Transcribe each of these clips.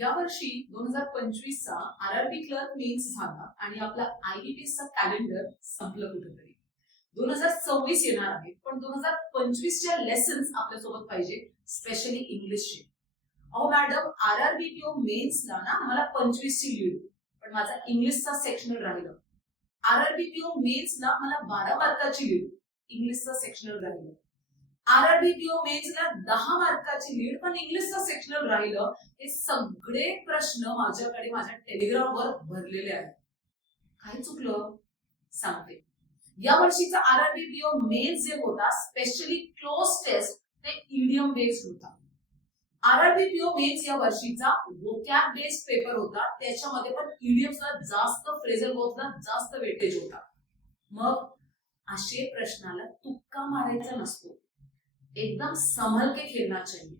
यावर्षी 2025 चा RRB clerk men's झाला आणि आपला आयबीपीएस चा कॅलेंडर संपलं कुठेतरी. 2026 येणार आहे, पण 2025 च्या लेसन्स आपल्यासोबत पाहिजे, स्पेशली इंग्लिशचे. अहो मॅडम, आरआरबीपीओ मेन्सला ना मला 25 ची लीड, पण माझा इंग्लिशचा सेक्शनल राहिलं. आरआरबीपीओ मेन्सला मला 12 मार्काची लीड, इंग्लिशचा सेक्शनल राहिलं. आरआरबीपीओ मेन्सला 10 मार्काची लीड, पण इंग्लिशचं सेक्शनल राहिलं. हे सगळे प्रश्न माझ्याकडे माझ्या टेलिग्रामवर भरलेले आहेत. काही चुकलं सांगते. या वर्षीचा आरआरबीपीओ मेन्स जे होता, स्पेशली क्लोज टेस्ट, ते इडियम बेस्ड होता. आरआरबीपीओ मेन्स या वर्षीचा वोकॅब बेस्ड पेपर होता. त्याच्यामध्ये पण इडियम्सला जास्त, फ्रेझल वर्ब्सला जास्त वेटेज होता. मग असे प्रश्नाला तुक्का मारायचा नसतो, एकदम संभल के खेलना चाहिए.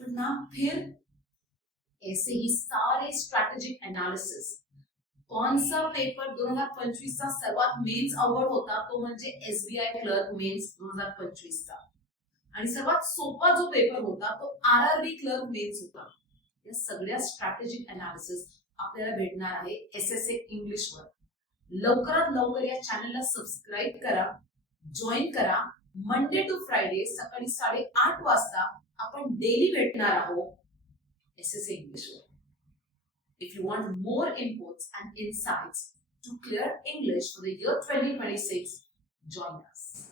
तो ना फिर ऐसे ही सारे स्ट्रैटेजिक एनालिसिस. कौन सा पेपर 2025 चा सर्वात मेन्स अवघड होता, तो म्हणजे एसबीआय क्लर्क मेन्स 2025 चा. आणि सर्वात सोपा जो पेपर होता तो आरआरबी क्लर्क मेन्स होता. या सगळ्या स्ट्रॅटेजिक एनालिसिस आपल्याला भेटणार आहे एसएसए इंग्लिश वर. लवकरात लवकर या चॅनलला सबस्क्राईब करा, जॉईन करा. मंडे टू फ्रायडे सकाळी 8:30 वाजता आपण डेली भेटणार आहोत एसएसए इंग्लिश वर. If you want more inputs and insights to clear English for the year 2026, join us.